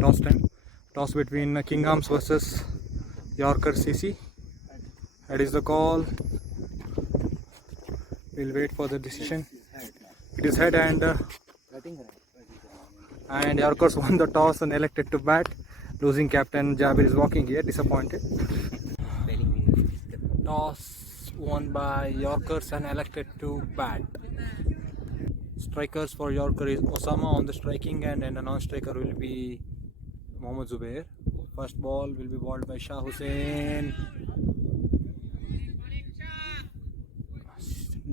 toss time. Toss between Kinghams versus Yorker CC. That is the call. We'll wait for the decision. It is head and Yorkers won the toss and elected to bat. Losing captain Jabir is walking here, disappointed. Toss won by Yorkers and elected to bat. Strikers for Yorker is Osama on the striking end, and a non-striker will be Mohammad Zubair. First ball will be bowled by Shah Hussain.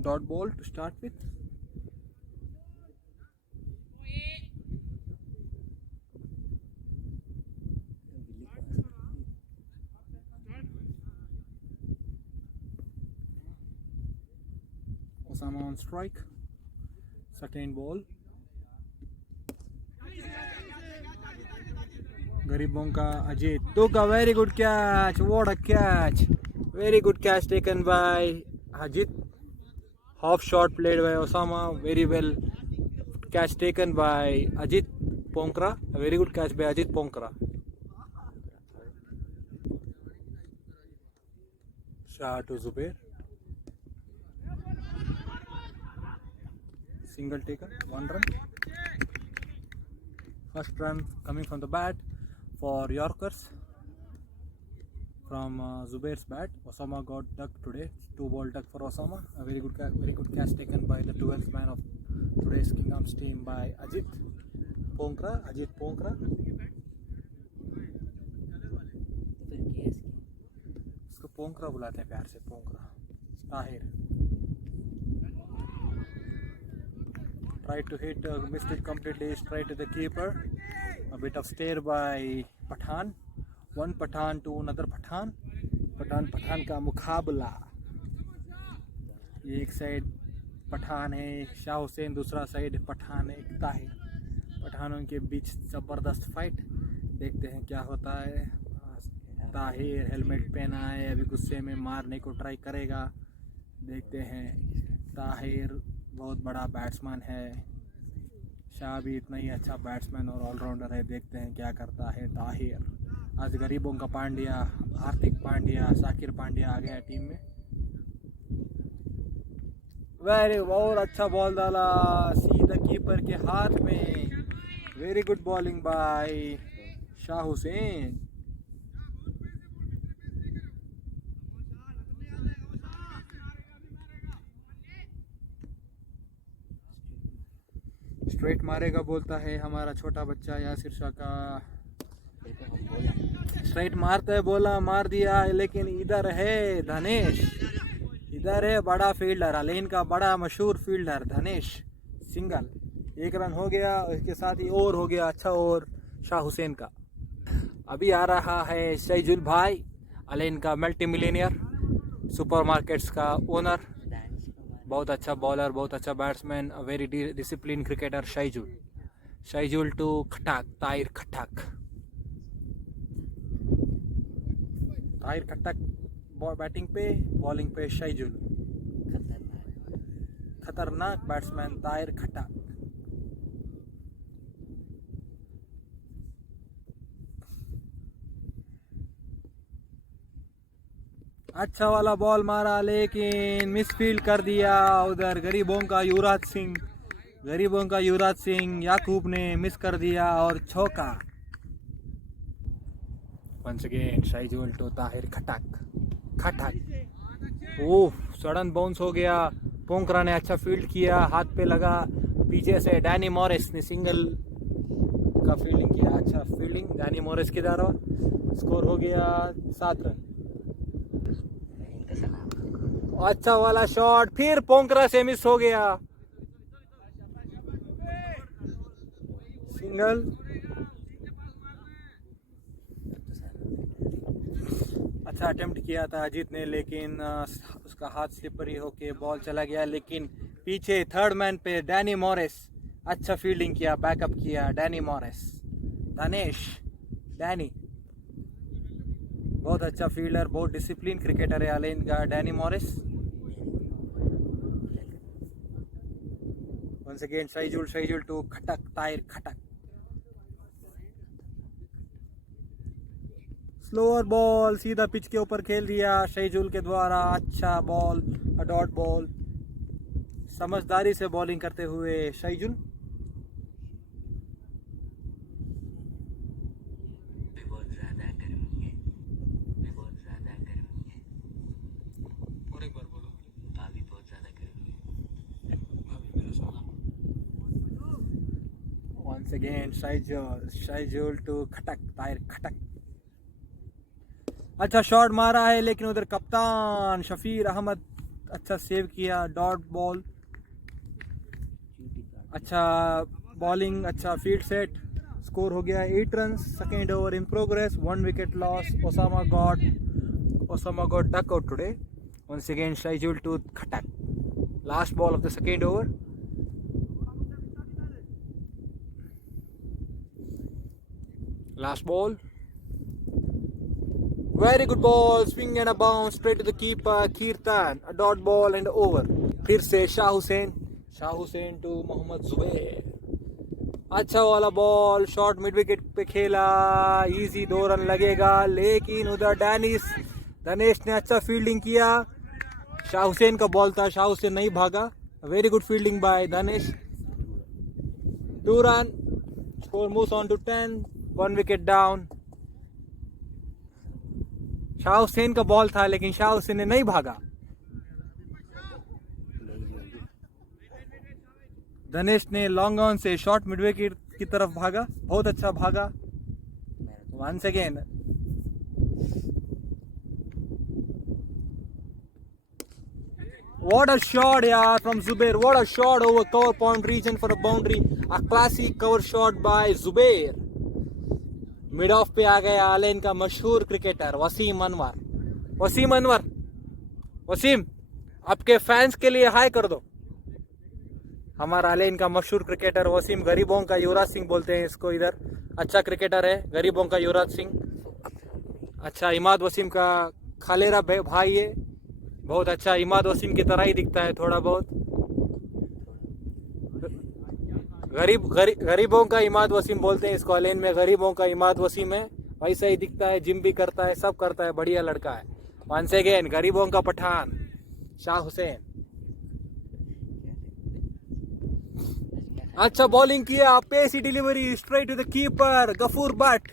Dot ball to start with. Osama on strike. Second ball. Garibonka Ajit took a very good catch. What a catch! Very good catch taken by Ajit. Half shot played by Osama. Very well catch taken by Ajit Ponkra. A very good catch by Ajit Ponkra. Shah to Zubair. Single taken, 1 run. First run coming from the bat for Yorkers. From Zubair's bat, Osama got ducked today. 2-ball duck for Osama. A very good catch taken by the 12th man of today's Kinghams team by Ajit Ponkra. इसको पोंकरा बुलाते हैं प्यार से, पोंकरा. Tahir tried to hit, missed it completely, straight to the keeper. A bit of stare by Pathan. One Pathan to another Pathan. Pathan का मुकाबला. ये एक साइड पठान है शाह हुसैन, दूसरा साइड पठान है ताहिर. पठानों के बीच ज़बरदस्त फाइट. देखते हैं क्या होता है. ताहिर हेलमेट पहना है, अभी गुस्से में मारने को ट्राई करेगा. देखते हैं. ताहिर बहुत बड़ा बैट्समैन है. शाह भी इतना ही अच्छा बैट्समैन और ऑलराउंडर है. देखते हैं क्या करता है ताहिर. आज गरीबों का पांड्या, हार्दिक पांड्या, साकिर पांड्या आ गया टीम में. बहुत अच्छा बॉल डाला सीधा कीपर के हाथ में. Very good bowling bye Shah Hussain. स्ट्रेट मारेगा बोलता है हमारा छोटा बच्चा यासिर शाह का. स्ट्रेट मारता है बोला, मार दिया. लेकिन इधर है धनेश, इधर है बड़ा फील्डर, अलेन का बड़ा मशहूर फील्डर धनेश. सिंगल 1 रन हो गया. इसके साथ ही ओवर हो गया. अच्छा ओवर शाह हुसैन का. अभी आ रहा है शैजुल भाई, अलेन का मल्टी मिलियनियर, सुपरमार्केट्स का ओनर. बहुत अच्छा बॉलर, बहुत अच्छा batsman, very discipline cricketer Shaijul to Khattak Tahir Khattak. Tahir Khattak batting पे, बॉलिंग पे शैजुल. खतरनाक बैट्समैन ताहिर खटाक. अच्छा वाला बॉल मारा लेकिन मिसफील्ड कर दिया. उधर गरीबों का युवराज सिंह याकूब ने मिस कर दिया और चौका. Once again Shaijul to Tahir Khattak. Oh, sudden bounce हो गया. पोंकरा ने अच्छा फील्ड किया, हाथ पे लगा. पीछे से डैनी मॉरिस ने सिंगल का फील्डिंग किया. अच्छा फील्डिंग डैनी मॉरिस की तरफ. स्कोर हो गया 7 रन. अच्छा वाला शॉट, फिर पोंकरा से मिस हो गया. सिंगल. अच्छा अटेम्प्ट किया था अजीत ने, लेकिन उसका हाथ स्लिपरी होके बॉल चला गया. लेकिन पीछे थर्ड मैन पे डैनी मॉरिस अच्छा फील्डिंग किया, बैकअप किया. डैनी मॉरिस, धनेश डैनी बहुत अच्छा फील्डर, बहुत डिसिप्लिन क्रिकेटर है अलेन का Danny Morris. Once again Shaijul to Khattak Tahir Khattak. Slower ball सीधा पिच के ऊपर खेल दिया शहीजुल के द्वारा। अच्छा बॉल, डॉट बॉल, समझदारी से बॉलिंग करते हुए शहीजुल। Once again Shaijul to Khattak, Tahir Khattak. अच्छा शॉट मारा है लेकिन उधर कप्तान शफीर अहमद अच्छा सेव किया, डॉट बॉल। अच्छा बॉलिंग, अच्छा फील्ड सेट। स्कोर हो गया 8 run. Second over in progress, 1 wicket loss. Osama got duck out today. Once again Shaijul to Khattak, last ball of the second over. Last ball. Very good ball. Swing and a bounce straight to the keeper. Kirtan. A dot ball and over. फिर से शाह हुसैन टू मोहम्मद जुबैर। अच्छा वाला ball, shot mid wicket पे खेला। इजी 2 रन लगेगा लेकिन उधर धनेश ने अच्छा फील्डिंग किया। शाह हुसैन का बॉल था, शाह हुसैन नहीं भागा। Very good fielding by Dhanesh. 2 run. Score moves on to 10. 1 wicket down. Shah Hussain का बॉल था लेकिन शाह हुसैन ने नहीं भागा। धनेश ने लॉन्ग ऑन से शॉर्ट मिड विकेट की तरफ भागा, बहुत अच्छा भागा। Once again what a shot yaar from Zubair, what a shot over cover point region for a boundary, a classic cover shot by Zubair। Mid of पे आ गया अलेन का मशहूर क्रिकेटर वसीम अनवर। वसीम आपके फैंस के लिए हाय कर दो। हमारा अलेन का मशहूर क्रिकेटर वसीम, गरीबों का युवराज सिंह बोलते हैं इसको इधर। अच्छा क्रिकेटर है, गरीबों का युवराज सिंह। अच्छा इमाद वसीम का खालेरा भाई है, बहुत अच्छा। इमाद वसीम की तरह ही दिखता है थोड़ा बहुत। गरीबों का इमाद वसीम बोलते हैं इसको, अलेन में गरीबों का इमाद वसीम है। वैसा ही दिखता है, जिम भी करता है, सब करता है, बढ़िया लड़का है। वंस अगेन गरीबों का पठान शाह हुसैन। अच्छा बॉलिंग किया, pacy delivery straight to the keeper Ghafoor but.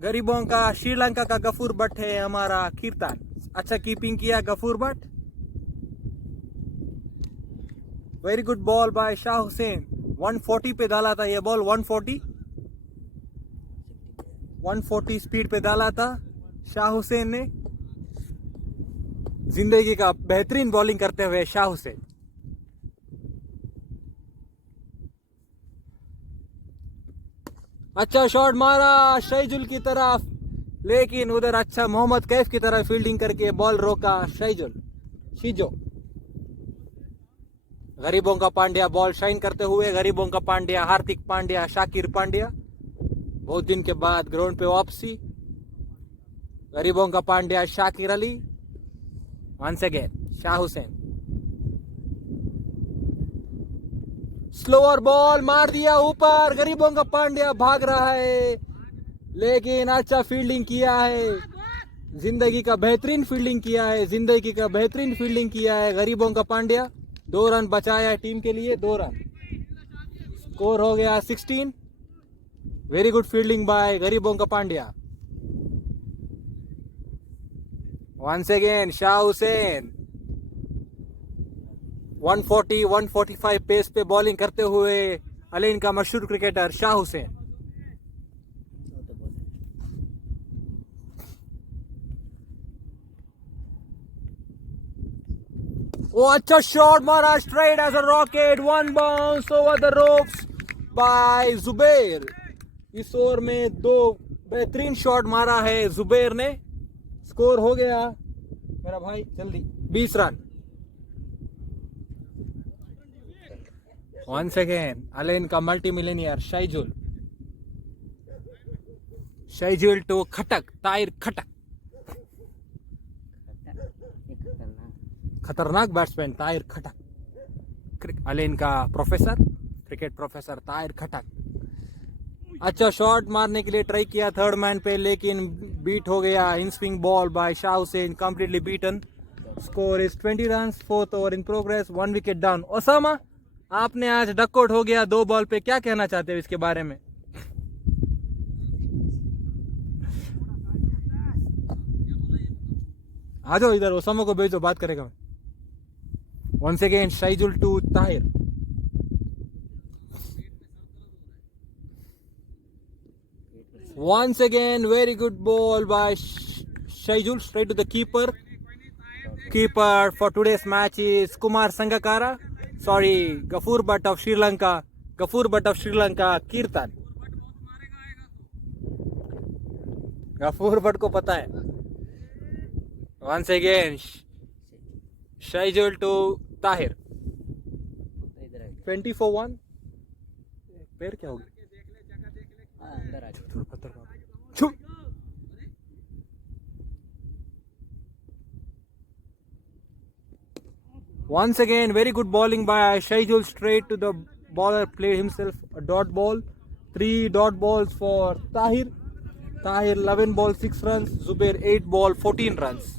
गरीबों का, श्रीलंका का गफूर बट है हमारा कीर्तन। अच्छा कीपिंग किया Ghafoor Butt. Very good ball by Shah Hussain. 140 पे डाला था ये बॉल, 140 स्पीड पे डाला था शाह हुसैन ने। जिंदगी का बेहतरीन बॉलिंग करते हुए शाह हुसैन। अच्छा शॉट मारा शहीजुल की तरफ लेकिन उधर अच्छा मोहम्मद कैफ की तरह फील्डिंग करके बॉल रोका शीजो। गरीबों का पांड्या बॉल शाइन करते हुए, गरीबों का पांड्या, हार्दिक पांड्या, शाकिर पांड्या बहुत दिन के बाद ग्राउंड पे वापसी। गरीबों का Pandya, Shakir Ali. Once again Shah Hussain. Slower ball मार दिया ऊपर, गरीबों का पांड्या भाग रहा है लेकिन अच्छा फील्डिंग किया है। जिंदगी का बेहतरीन फील्डिंग किया है गरीबों का पांड्या। 2 रन बचाया टीम के लिए, 2 रन। स्कोर हो गया 16। वेरी गुड फील्डिंग बाय गरीबों का Pandya. Once again Shah Hussain. 140-145 pace पे बॉलिंग करते हुए अलेन का मशहूर क्रिकेटर शाह हुसैन। वो अच्छा शॉट मारा straight edge a rocket, 1 bounce over the ropes by Zubair. इस ओवर में 2 बेहतरीन शॉट मारा है जुबैर ने। स्कोर हो गया मेरा भाई जल्दी 20 रन। वंस अगेन अलेन का मल्टी मिलेनियर शाइजुल टू खटक, ताहिर खटक। खतरनाक बैट्समैन ताहिर खटक। अलेन का professor, cricket professor Tahir Khattak. अच्छा शॉट मारने के लिए ट्राई किया थर्ड मैन पे, लेकिन बीट हो गया in swing ball by Shah Hussain, completely beaten. Score is 20 run, fourth over in progress, 1 wicket down. Osama, आपने आज डकआउट हो गया 2 बॉल पे, क्या कहना चाहते हो इसके बारे में? आ जाओ इधर, ओसामा को भेजो, बात करेगा। Once again Shaijul to Tahir. Once again, very good ball by Shaijul straight to the keeper. Keeper for today's match is Kumar Sangakkara. Sorry, Gafur Bhatt of Sri Lanka. Gafur Bhatt of Sri Lanka. Kirtan. Gafur Bhatt को पता है. Once again, Shaijul to Tahir. 20 for 1. पैर क्या हो गया? Once again, very good bowling by Shaijul straight to the bowler, played himself a dot ball. 3 dot balls for Tahir. Tahir 11 ball 6 runs, Zubair 8 ball 14 runs.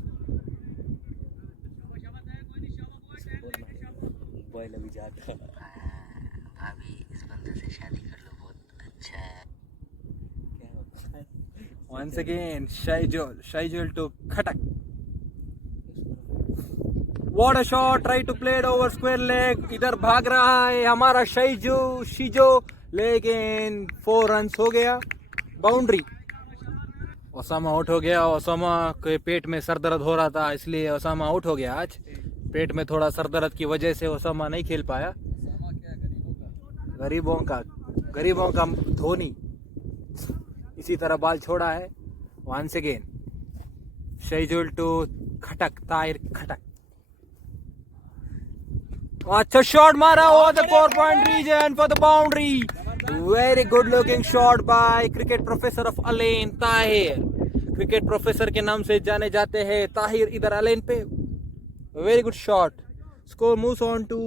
Once again, Shaijul to Khatak. What a shot, try to play it over square leg. इधर भाग रहा है हमारा शिजो, लेकिन 4 रन्स हो गया, boundary. Osama out हो गया। ओसामा के पेट में सर दर्द हो रहा था, इसलिए ओसामा आउट हो गया आज। पेट में थोड़ा सर दर्द की वजह से ओसामा नहीं खेल पाया। गरीबों का धोनी इसी तरह बाल छोड़ा है। Once again Shaijul to Khattak, Tahir Khattak. अच्छा शॉट मारा over the 4 point region for the boundary. Very good looking shot by cricket professor of Al Ain, Tahir. Cricket professor के नाम से जाने जाते हैं ताहिर इधर अलेन पे। Very good shot. Score moves on to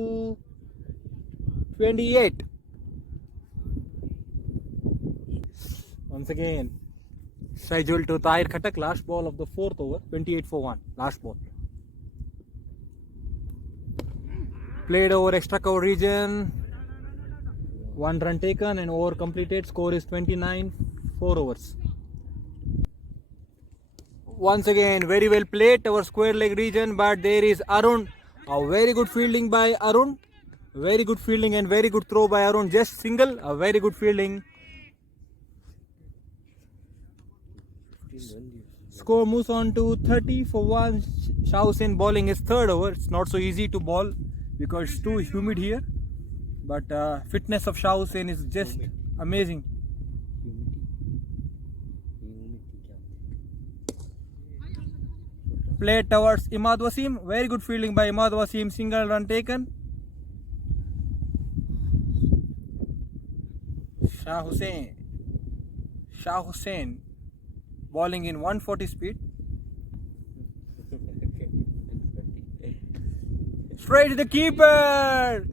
28। Once again, Shaijul to Tahir Khatak, last ball of the 4th over, 28 for 1, last ball. Played over extra cover region, 1 run taken and over completed, score is 29, 4 overs. Once again, very well played over square leg region, but there is Arun, a very good fielding by Arun, very good fielding and very good throw by Arun, just single, a very good fielding. Score moves on to 30 for 1. Shah Hussain bowling his 3rd over. It's not so easy to bowl because it's too humid here. But fitness of Shah Hussain is just amazing. Play towards Imad Wasim. Very good fielding by Imad Wasim. Single run taken. Shah Hussain. Bowling in 140 speed. Straight to the keeper.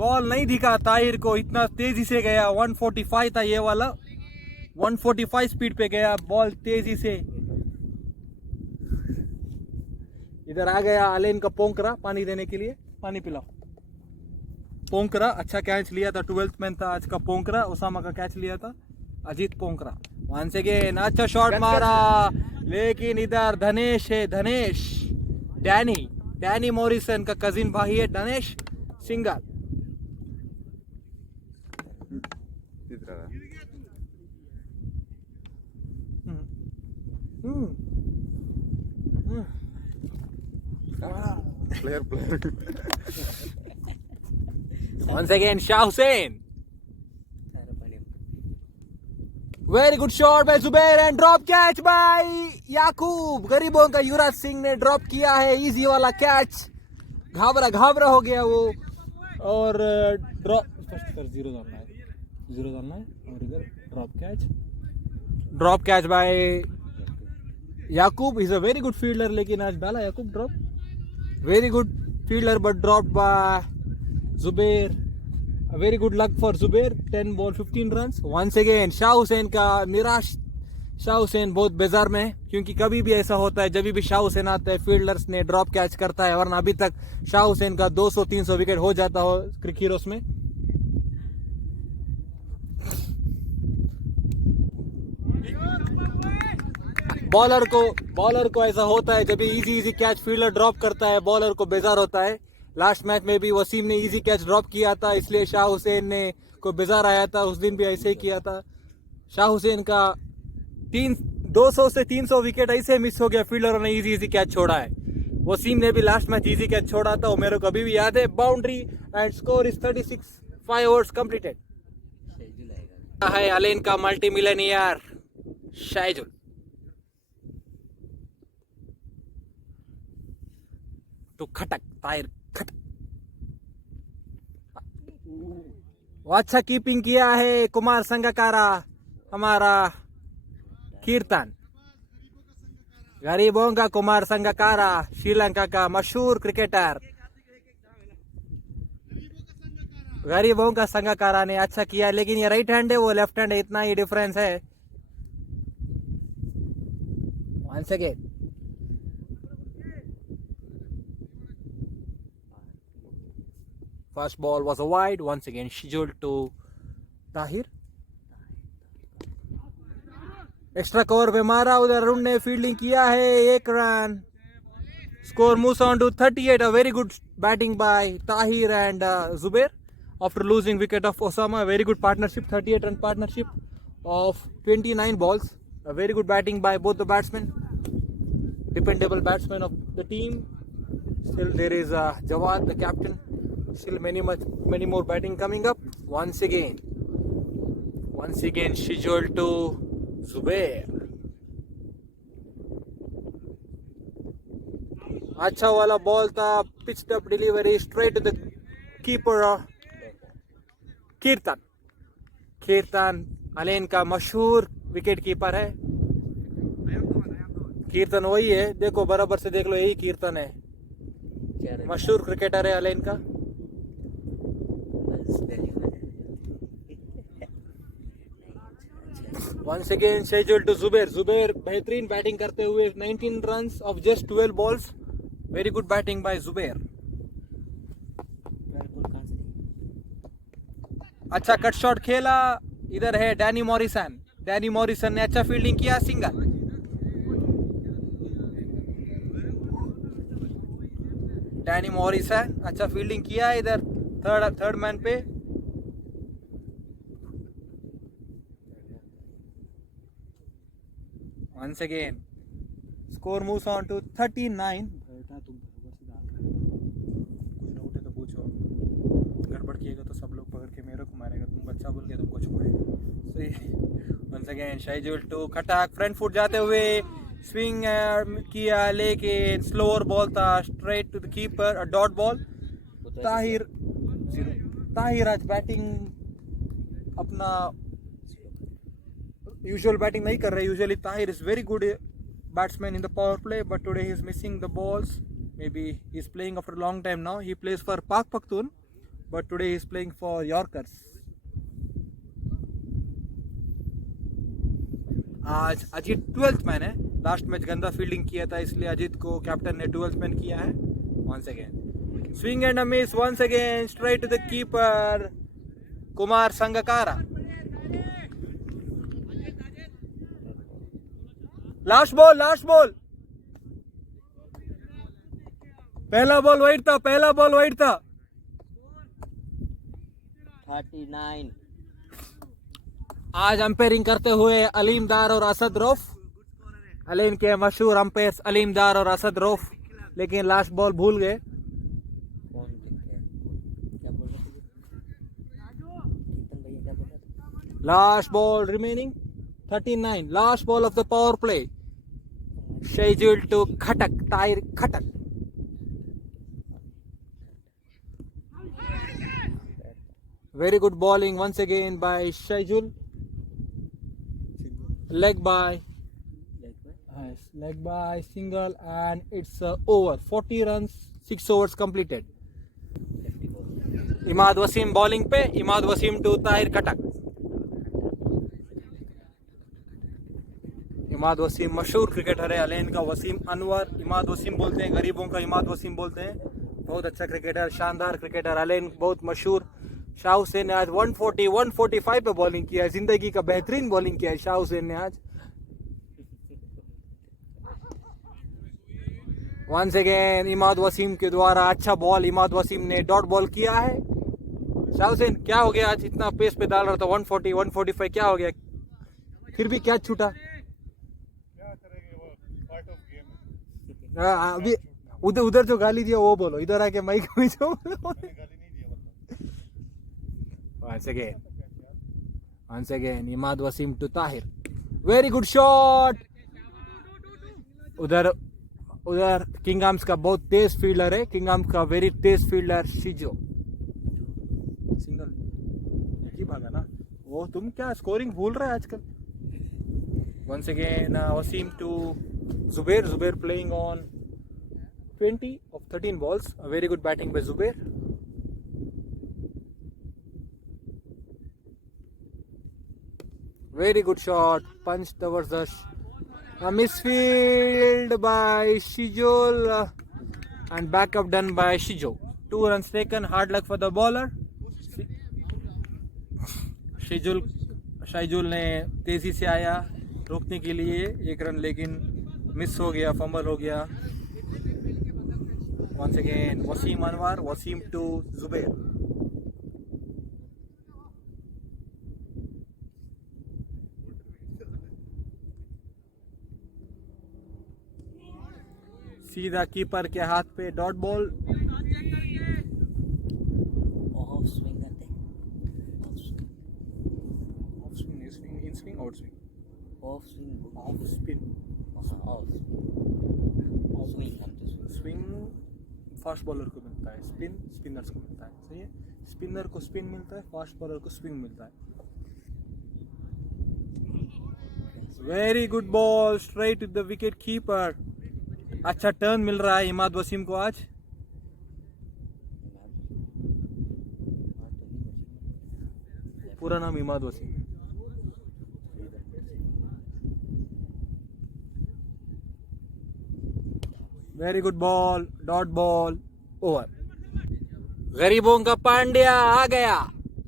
Ball नहीं दिखा ताहिर को, इतना तेजी से गया। 145 था ये वाला, 145 स्पीड पे गया बॉल तेजी से। इधर आ गया अलेन का पोंकरा पानी देने के लिए, पानी पिलाओ। पोंकरा अच्छा कैच लिया था, 12th मैन था आज का पोंकरा। ओसामा का कैच लिया था अजीत पोंकरा। वंस अगेन अच्छा शॉट मारा, लेकिन इधर धनेश है, डैनी मॉरिसन का कजिन भाई है धनेश single. player. Once again Shah Hussain. Very good shot by Zubair and drop catch by याकूब। गरीबों का युवराज सिंह ने ड्रॉप किया है इजी वाला कैच। घाबरा हो गया वो, और जीरो डालना है और इधर drop catch by Yakub. Is a very good fielder, लेकिन आज डाला Yakub drop. Very good fielder but drop by Zubair. Very good luck for Zubair, 10 ball 15 runs. Once again Shah Hussain का निराश. शाह हुसैन बहुत बेजार में है, क्योंकि कभी भी ऐसा होता है, जब भी शाह हुसैन आता है फील्डर्स ने ड्रॉप कैच करता है, वरना अभी तक शाह हुसैन का 200-300 विकेट हो जाता हो क्रिकेट हीरोज में. बॉलर को ऐसा होता है, जब इजी कैच फील्डर ड्रॉप करता है, बॉलर को बेजार होता है. लास्ट मैच में भी वसीम ने इजी कैच ड्रॉप किया था, इसलिए शाह हुसैन ने को बेजार आया था. उस दिन भी ऐसे ही किया था. शाह हुसैन का 200 से 300 विकेट ऐसे मिस हो गया, फील्डरों ने इजी कैच छोड़ा है. वसीम ने भी लास्ट मैच इजी कैच छोड़ा था, वो मेरे को अभी भी याद है. Boundary and score is 36, 5 overs completed. है अलेन का मल्टी मिलियनियर शाहजुल. तो खटक टायर खटक. अच्छा कीपिंग किया है कुमार संगकारा, हमारा कीर्तन. गरीबों का कुमार संगकारा, श्रीलंका का मशहूर क्रिकेटर. गरीबों का संगकारा ने अच्छा किया, लेकिन ये राइट हैंड है, वो लेफ्ट हैंड है, इतना ही डिफरेंस है. Once again first ball was a wide, once again scheduled to Tahir. Extra cover पे मारा, उधर अरुण ने फील्डिंग किया है, 1 run. Score moves on to 38. A very good batting by Tahir and Zubair after losing wicket of Osama. A very good partnership, 38 run partnership of 29 balls. A very good batting by both the batsmen, dependable batsmen of the team. Still there is Jawad, the captain. Still many more batting coming up. Once again scheduled to Zubair. अच्छा वाला ball था, pitched up delivery straight to the keeper. Kirtan Allen का मशहूर wicket keeper है. कीर्तन वही है, देखो बराबर से देख लो, यही कीर्तन है, मशहूर क्रिकेटर है अलेन का. Once again scheduled to Zubair. Zubair बेहतरीन बैटिंग करते हुए 19 runs of just 12 balls. Very good batting by Zubair. अच्छा कट शॉट खेला. इधर है डैनी मॉरिसन ने अच्छा फील्डिंग किया, सिंगल. डैनी मॉरिसन अच्छा फील्डिंग किया इधर थर्ड मैन पे. Once again score moves on to 39. कुछ डाउट है तो पूछो, गड़बड़ किएगा तो सब लोग पकड़ के मेरे को मारेगा, तुम बच्चा बोल के तुमको छोड़ेगा. सही. Once again scheduled to Khattak front foot जाते हुए स्विंग किया, लेकिन स्लोअर बॉल था, straight to the keeper, a dot ball. Tahir आज बैटिंग अपना यूजुअल बैटिंग नहीं कर रहे. Usually Tahir is very good batsman in the power play, but today he is missing the balls. May be he is playing after long time now. He plays for Pak Pakhtun, but today he is playing for yorkers. आज Ajit 12th man है. Last match गंदा फील्डिंग किया था, इसलिए अजीत को कैप्टन ने 12th man किया है. Once again swing and a miss, once again straight to the keeper Kumar Sangakkara. Last ball. पहला बॉल वाइड था. 39. आज अंपायरिंग करते हुए अलीम दार और असद रऊफ. अलीम के मशहूर अंपायर्स अलीम दार और असद रऊफ, लेकिन लास्ट बॉल भूल गए. Last ball remaining 39. Last ball of the power play scheduled to Tahir Khatak. Very good bowling once again by Shaijul. Leg by single, and it's over. 40 runs, 6 overs completed. Imad Wasim bowling पे, Imad Wasim to Tahir Khattak. Imad Wasim मशहूर cricketer है, Al Ain का वसीम अनवर इमाद वसीम बोलते हैं, गरीबों का इमाद वसीम बोलते हैं। बहुत अच्छा क्रिकेटर, शानदार क्रिकेटर, अलेन बहुत मशहूर। शाह हुसैन ने आज 140 145 पे बॉलिंग किया है, जिंदगी का बेहतरीन बॉलिंग किया है शाह हुसैन ने आज। वंस अगेन इमाद वसीम के द्वारा अच्छा बॉल, इमाद वसीम ने डॉट बॉल किया है। शाह हुसैन क्या हो गया आज, इतना पेस पे डाल रहा था, 140 145 क्या हो गया, फिर भी क्या छूटा। अभी उधर जो गाली दिया वो बोलो, इधर आके माइक में जो बोलो। once again Imad Wasim to Tahir, very good shot. उधर किंग आर्म्स का बहुत तेज फील्डर है, किंग आर्म्स का वेरी तेज फील्डर शिजो। सिंगल ही भागा ना वो, तुम क्या स्कोरिंग भूल रहे हैं आजकल। once again Wasim to Zubair playing on 20 of 13 balls, a very good batting by Zubair. Very good shot, punched towards the a misfield by Shijol and backup done by Shijo. 2 runs taken, hard luck for the bowler. शाइजुल ने तेजी से आया रोकने के लिए 1 रन, लेकिन मिस हो गया, फंबल हो गया। Once again Wasim Anwar, Wasim to Zubair. सीधा कीपर के हाथ पे डॉट बॉल। ऑफ स्विंग करते हैं, of swing, in swing, out swing, of swing, off spin, of swing करते हैं। स्विंग फास्ट बॉलर को मिलता है, स्पिन स्पिनर्स को मिलता है। सही है, स्पिनर को स्पिन मिलता है, फास्ट बॉलर को स्विंग मिलता है। Very good ball straight to the wicket keeper. अच्छा टर्न मिल रहा है इमाद वसीम को आज। पूरा नाम Imad Wasim. Very good ball, dot ball, over. गरीबों का पांड्या आ गया,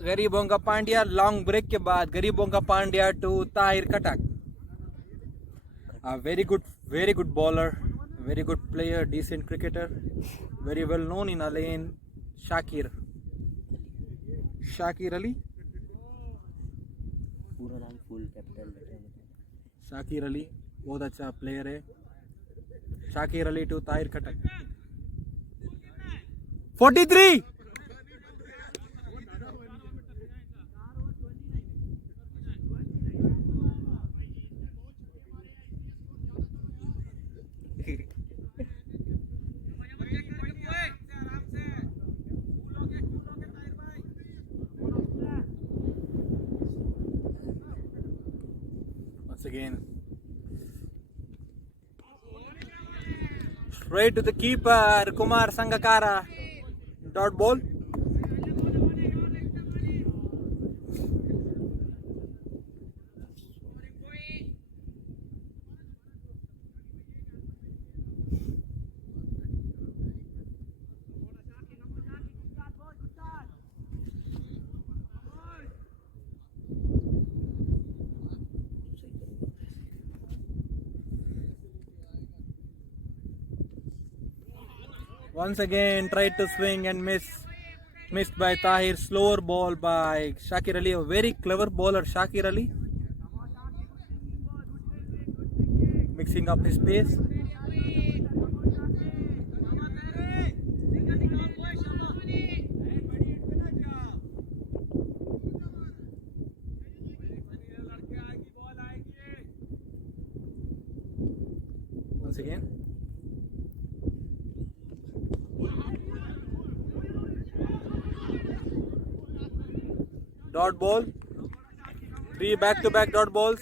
गरीबों का पांड्या लॉन्ग ब्रेक के बाद, गरीबों का Pandya to Tahir Khattak. Very good bowler, very good player, decent cricketer, very well known in Alain, Shakir Ali, पूरा नाम full capital letter. Shakir Ali बहुत अच्छा प्लेयर है। Shakir Ali to Tahir Khattak. 43। Again straight to the keeper Kumar Sangakkara, dot ball. Once again tried to swing and missed by Tahir. Slower ball by Shakir Ali, a very clever bowler Shakir Ali, mixing up his pace. Once again dot ball, 3 back-to-back dot balls.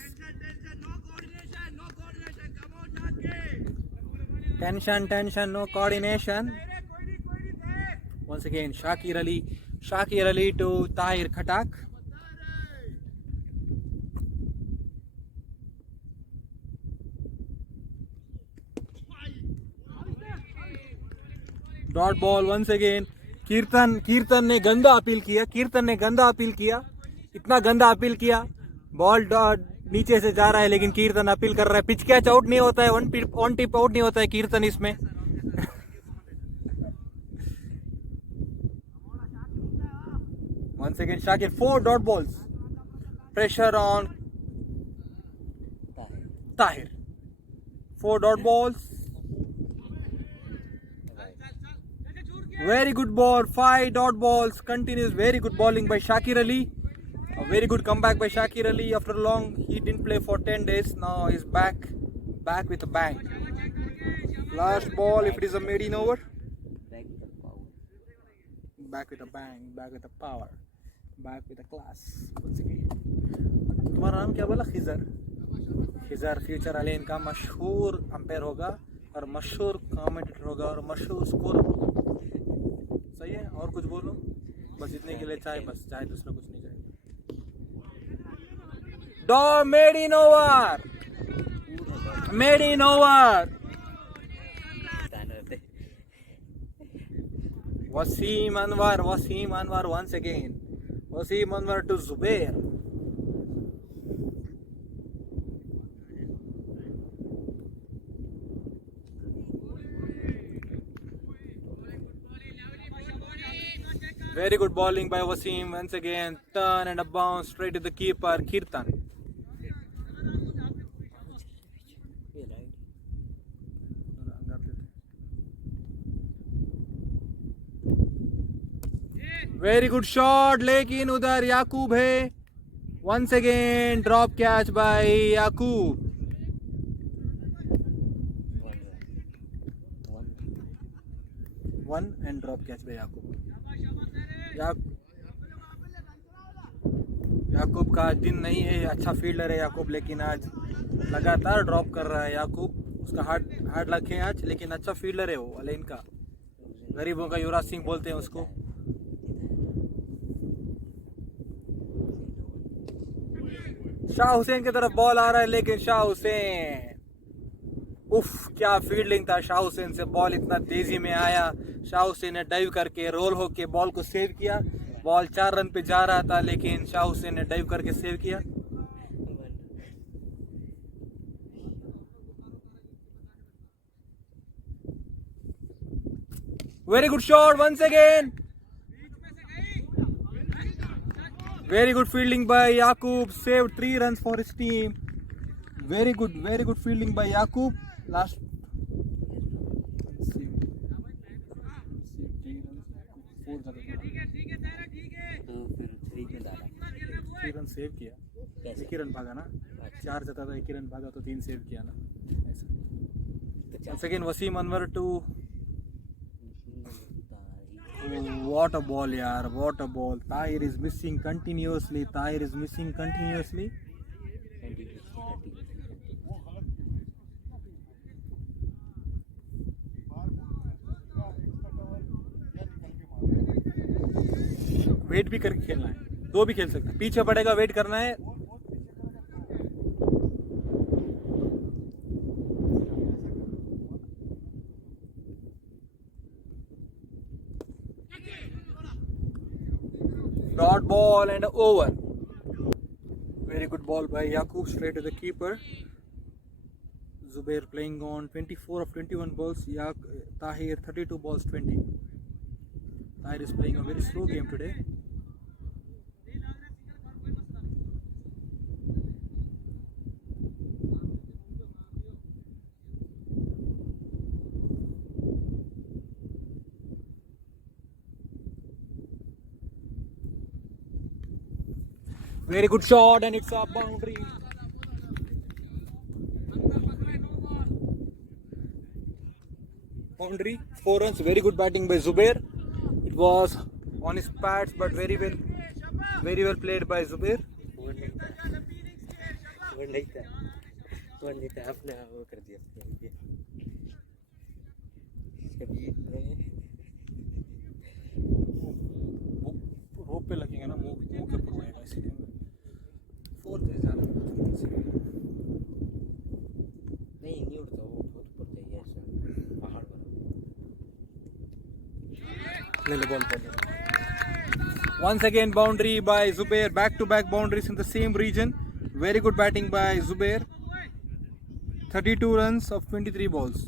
Tension, no coordination. Once again, Shakir Ali Shakir Ali to Tahir Khatak. Dot ball once again. Kirtan ने गंदा अपील किया. इतना गंदा अपील किया. बॉल नीचे से जा रहा है लेकिन कीर्तन अपील कर रहा है. पिच कैच आउट नहीं होता है, ऑन टिप आउट नहीं होता है कीर्तन इसमें. Once again Shakir 4 dot balls. Pressure on Tahir. 4 dot balls. Very good ball. 5 dot balls. Continues. Very good bowling by Shakir Ali. A very good comeback by Shakir Ali. After long, he didn't play for 10 days. Now he's back with a bang. Last ball, if it is a maiden over. Back with a bang. Back with a power. Back with a class. Once again. तुम्हारा नाम क्या बोला? खिजर फ्यूचर अलेन का मशहूर अंपायर होगा और मशहूर कमेंटेटर होगा और मशहूर स्कोर होगा. सही है. और कुछ बोलो. बस इतने के लिए चाहे दूसरा कुछ नहीं चाहिए. Maiden over. Wasim Anwar once again. Wasim Anwar to Zubair. Very good bowling by Wasim once again. Turn and a bounce straight to the keeper Kirtan. Very good shot लेकिन उधर याकूब है. Once again drop catch by Yakub. One and drop catch by याकूब. याकूब का दिन नहीं है. अच्छा फील्डर है याकूब लेकिन आज लगातार ड्रॉप कर रहा है याकूब. उसका हार्ड लक है आज लेकिन अच्छा फील्डर है वो. अलेन का गरीबों का युवराज सिंह बोलते हैं उसको. शाह हुसैन की तरफ बॉल आ रहा है लेकिन शाह हुसैन. उफ क्या फील्डिंग था शाह हुसैन से. बॉल इतना तेजी में आया. शाह हुसैन ने डाइव करके रोल होके बॉल को सेव किया. बॉल 4 रन पे जा रहा था लेकिन शाह हुसैन ने डाइव करके सेव किया. Very good shot once again. Very good fielding by Yaqub. Saved 3 runs for his team. Very good fielding by Yaqub. Last. Three run save किया. एक ही रन भागा ना. 4 जता था, 1 ही रन भागा तो 3 सेव किया ना. ऐसा. Once again Wasim Anwar to. What a ball yaar, what a ball. Tahir is missing continuously. Wait भी करके खेलना है. 2 भी खेल सकते. पीछे पड़ेगा, वेट करना है. Dot ball and over. Very good ball by Yaqub straight to the keeper. Zubair playing on 24 of 21 balls. Tahir 32 balls 20. Tahir is playing a very slow game today. Very good shot and it's a boundary. Boundary, 4 runs. Very good batting by Zubair. It was on his pads but very well played by Zubair. अपने वो कर दिया. रोप पे लगेगा ना, मुंह मुंह के ऊपर उड़ेगा, इसलिए फोर्थ पे जा रहा हूँ। नहीं नहीं उड़ता वो, बहुत ऊपर चाहिए ऐसा पहाड़ पर। ले ले बॉल पर। Once again boundary by Zubair, back to back boundaries in the same region. Very good batting by Zubair. 32 runs of 23 balls.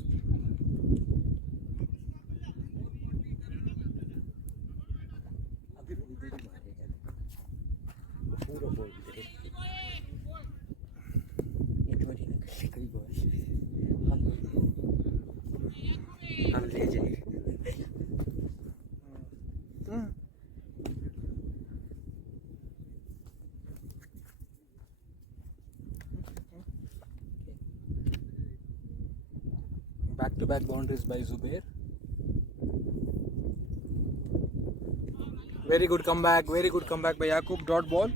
अभी वो इधर ही मारेगा, पूरा बॉल इधर ही। एक बार ही ना कभी बॉल हम ले जाएंगे। Back to back boundaries by Zubair. Very good comeback by Yaqub. Dot ball.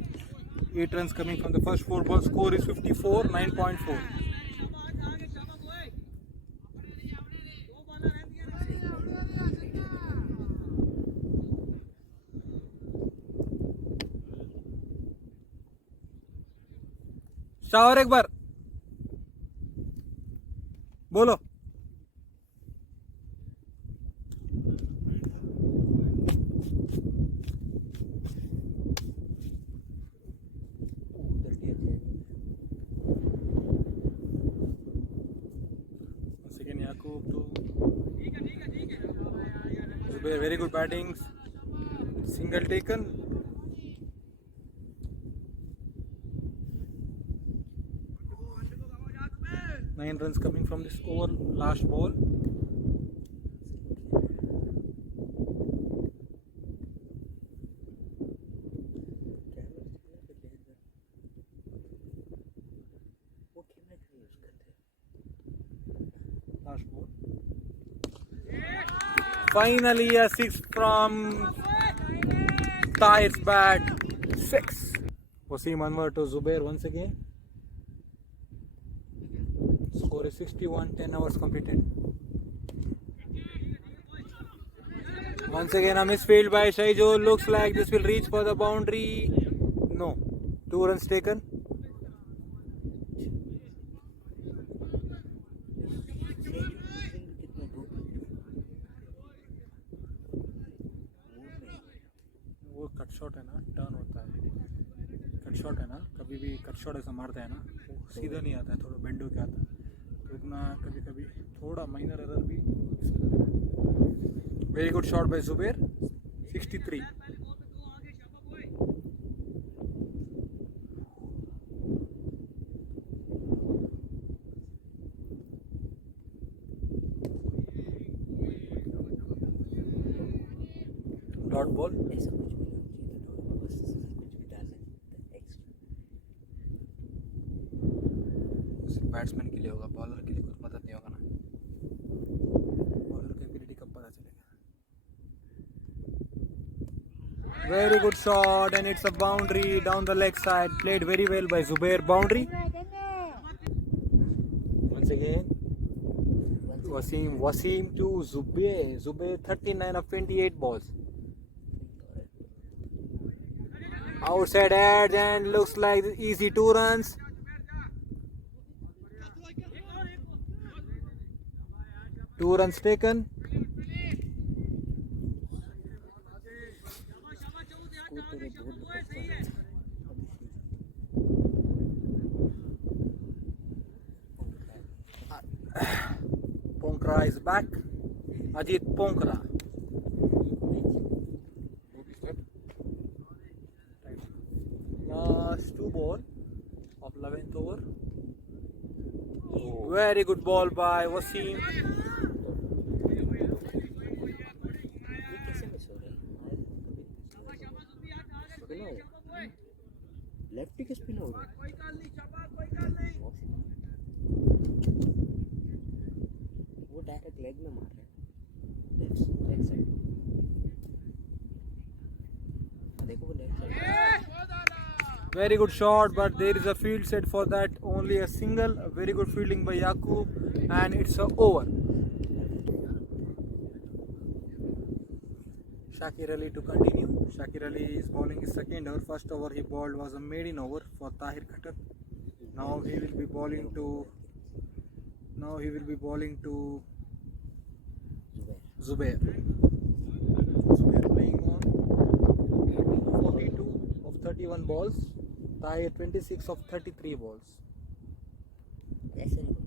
8 runs coming from the first 4 balls. Score is 54, 9.4. शावर एक बार बोलो। उधर दिया जाएगा। Once again Yaqub to Zubair. Very good batting. Single taken. 9 runs coming from this over last ball. Last ball. Finally a 6 from Tahir's bat. 6. Wasim Anwar to Zubair once again. Score is 61, 10 hours completed. Once again a misfield by Shaijul. Looks like this will reach for the boundary. No. 2 runs taken. वो cut shot है ना, टर्न होता है, cut shot है ना, कभी भी cut shot ऐसा मारता है ना, वो सीधा नहीं आता है, थोड़ा बेंड होके आता है, तो इतना कभी कभी थोड़ा माइनर एरर भी। Very good shot bye Zubair, 63। Dot ball. ऐसा कुछ भी नहीं चाहिए था, बस कुछ भी डालना एक्स्ट्रा। बैट्समैन के लिए होगा, बॉलर के लिए कुछ मदद नहीं होगा ना, बॉलर की एबिलिटी कब पता चलेगा। Very good shot and it's a boundary down the leg side, played very well by Zubair, boundary. Once again Wasim to Zubair 39 of 28 balls. Outside edge and looks like easy 2 runs. Two runs taken. Ponkra is back. Ajit Ponkra. Last 2 ball of 11th over. Very good ball by Wasim. Lefty के स्पिन हो रहा है, वो direct leg में मार रहा है, leg side. देखो वो leg side. Very good shot, but there is a field set for that. Only a single. A very good fielding by Yaqub, and it's a over. Shakir Ali to continue. Shakir Ali is bowling his second over. First over he bowled was a maiden over for Tahir Khattak. Now he will be bowling to Zubair. Zubair playing on 42 of 31 balls. Tahir 26 of 33 balls. ऐसे नहीं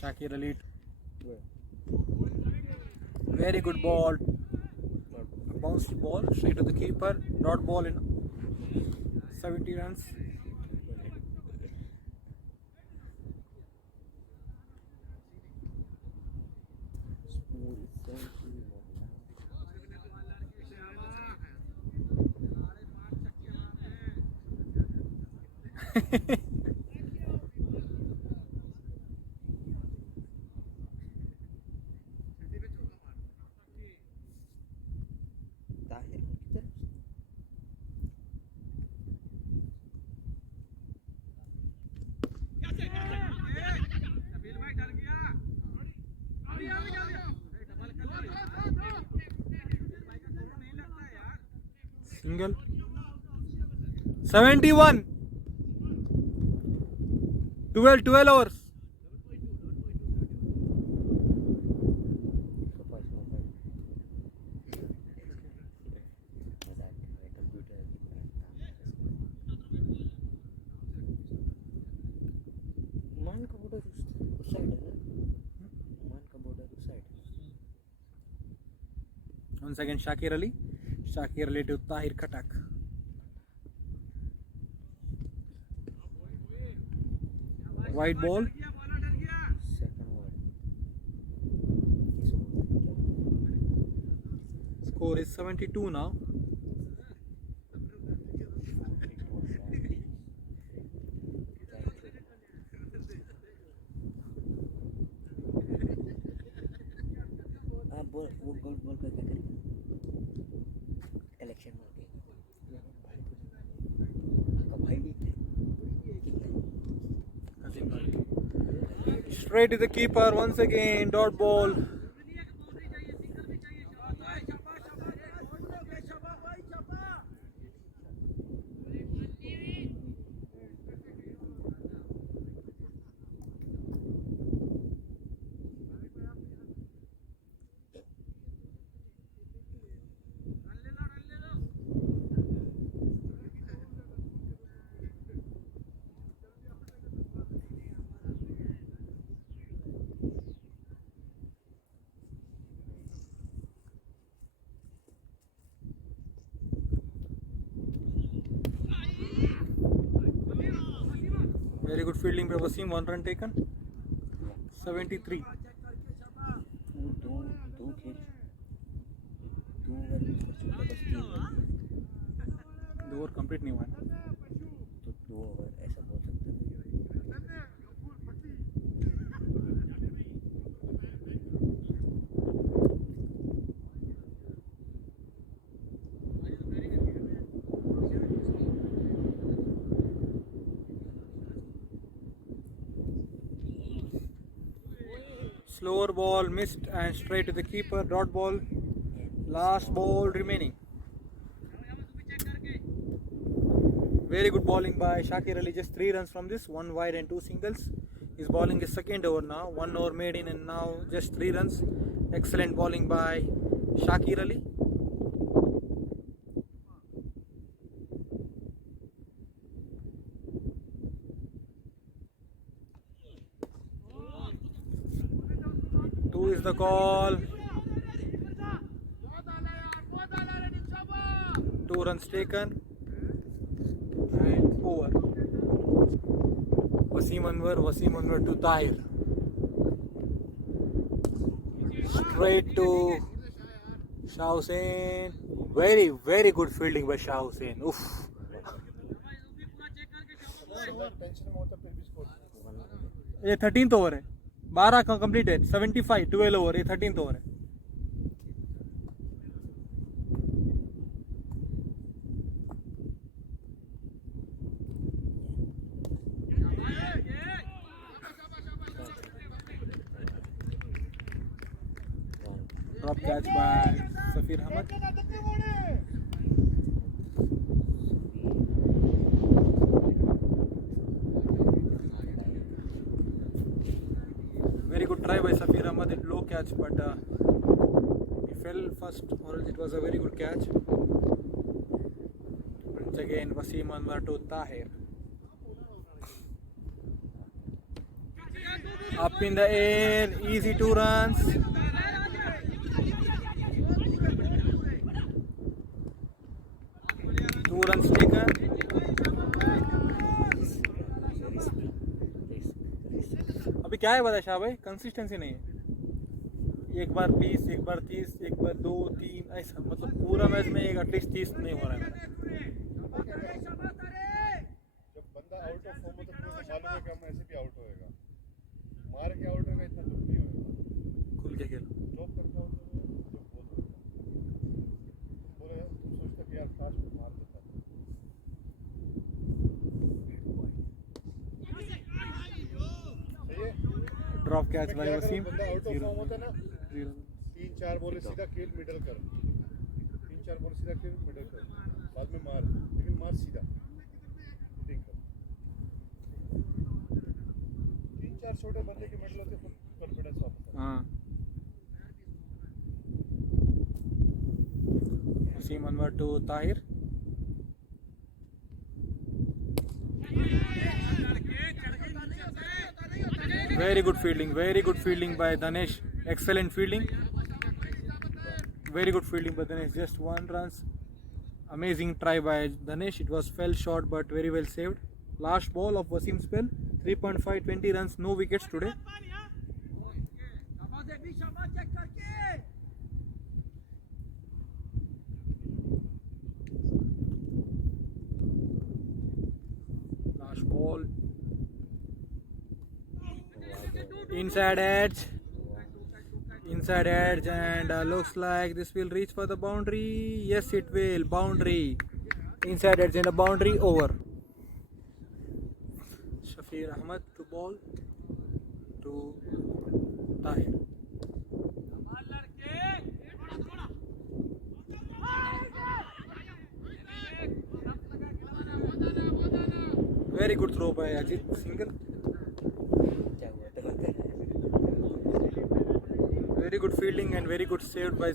Shakir Ali. Very good ball. Bouncy ball straight to the keeper. Dot ball in 70 runs. ताहिर की तरफ Single. 71. 12 overs. मान का बॉर्डर उस साइड है ना मान का बॉर्डर उस side Once again Shakir Ali. Shakir Ali to Tahir Khattak. White ball. Second word Score is 72 now. आप वो गोल बॉल का क्या करेंगे इलेक्शन में आपका भाई भी Straight to the keeper once again. Dot ball. Very good fielding by Wasim. 1 run taken. 73. वो दो खेल 2 ओवर कर चुका बस 3 रन 2 over complete नहीं हुआ है. तो 2 ओवर ऐसा बोल सकते हैं Slower ball missed and straight to the keeper. Dot ball. Last ball remaining. Very good bowling by Shakir Ali. Just 3 runs from this. 1 wide and 2 singles. He's bowling his second over now. 1 over made in and now just 3 runs. Excellent bowling by Shakir Ali. Two is the call. 2 runs taken. And over. Wasim Anwar to Tahir. straight to Shah Hussain. Very good fielding by Shah Hussain. Oof. ये 13th over है, 12 का कंप्लीट है, 75 12 ओवर, ये 13th over है. Drop catch by Safir Ahmed. Very good try by Safir Ahmed, it low catch, but he fell first, or else it was a very good catch. Once again, Wasim Anwar to Tahir. Up in the air, easy 2 runs. Two runs taken. अभी क्या है बता शाह भाई, कंसिस्टेंसी नहीं है. एक बार 20, एक बार 30, एक बार 2, 3 ऐसा, मतलब पूरा मैच में एक एटलीस्ट 30 नहीं हो रहा है. जब बंदा आउट ऑफ फॉर्म होता है तो मालूम है कि हम ऐसे भी आउट होएगा, मार के आउट होएगा, इतना दुख नहीं होएगा. खुल के खेलो. जॉब करके आउट होएगा तो बहुत होएगा. बोले तुम सोचते कि यार काश में मार देता. Drop catch by Wasim. बंदा आउट ऑफ फॉर्म होता है ना, 3-4 बॉल सीधा खेल मिडल कर, 3-4 बॉल सीधा खेल मिडल कर, बाद में मार, लेकिन मार सीधा ठीक कर. 3-4 छोटे बंदे के मिडल होते तो कॉन्फिडेंस वापस आता. हाँ. Wasim Anwar to Tahir. Very good fielding by Danesh. Excellent fielding. Very good fielding by Danesh. Just 1 run. Amazing try by Danesh. It was fell short but very well saved. Last ball of Wasim spell. 3.5, 20 runs, no wickets today. Last ball. Inside edge, and looks like this will reach for the boundary. Yes, it will. Boundary. Inside edge and a boundary over. Shafir Ahmed to ball to Tahir. Very good throw by Ajit, single. Very good fielding and very good saved by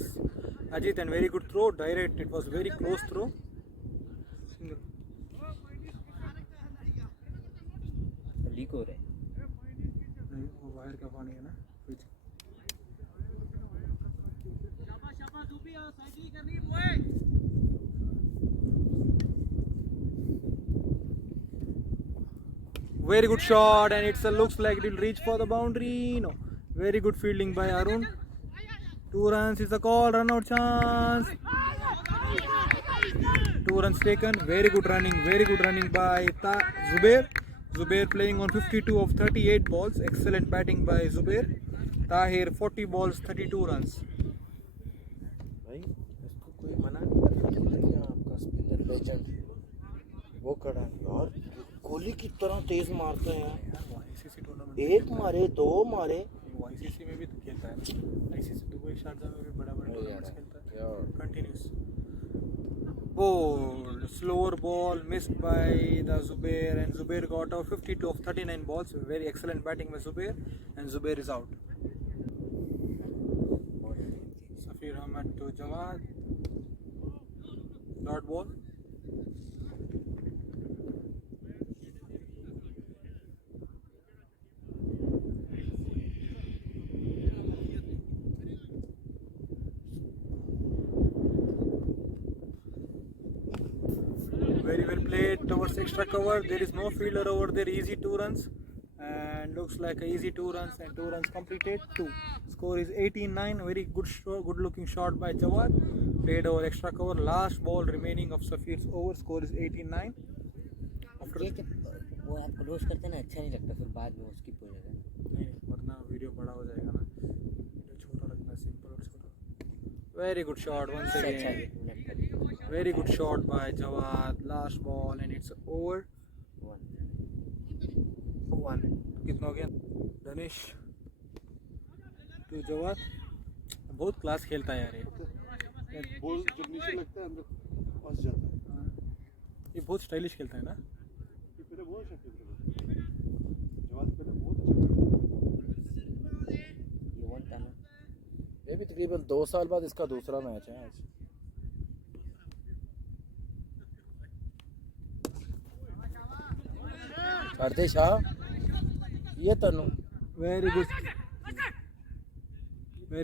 Ajit, and very good throw, direct. It was very close throw. Single. Leak हो रहा है. नहीं, वो वायर का पानी है ना. Very good shot, and it looks like it will reach for the boundary. No. Very good fielding by Arun. 2 runs is the call. Run out chance. 2 runs taken. Very good running by Zubair. Zubair playing on 52 of 38 balls. Excellent batting by Zubair. Tahir 40 balls, 32 runs. भाई इसको कोई मना नहीं कर सकता कि आपका spinner legend वो खड़ा है यार. कोहली की तरह तेज मारते हैं यार. एक मारे, 2 मारे. आईसीसी में भी तो खेलता है. आईसीसी दुबई शारजा में भी बड़ा टूर्नामेंट्स खेलता है. Continuous. Ball, slower ball missed by the Zubair, and Zubair got out 52 of 39 balls. Very excellent batting by Zubair, and Zubair is out. Safir Ahmed to Jawad. Dot ball. Very well played towards extra cover. There is no fielder over there. Easy 2 runs, and looks like a easy 2 runs and 2 runs completed. 2. Score is 18-9. Very good looking shot by Jawad. Played over extra cover. Last ball remaining of Safir's over. Score is 18-9. ये जब वो आप क्लोज करते हैं ना अच्छा नहीं लगता फिर बाद में उसकी हो जाएगा नहीं वरना वीडियो बड़ा हो जाएगा ना वीडियो छोटा रखना सिंपल और छोटा very good shot once again very good shot by Jawad last ball and it's over 1 कितना हो गया धनेश टू जवाद बहुत क्लास खेलता है यार ये बॉल जब नीचे लगता है अंदर फंस जाता है ये बहुत स्टाइलिश खेलता है ना ये पहले बहुत अच्छा खेलता था जवाद पहले बहुत अच्छा खेलता ये वन था ना ये भी तकरीबन 2 साल बाद इसका दूसरा मैच है आज करते शाह ये तनु very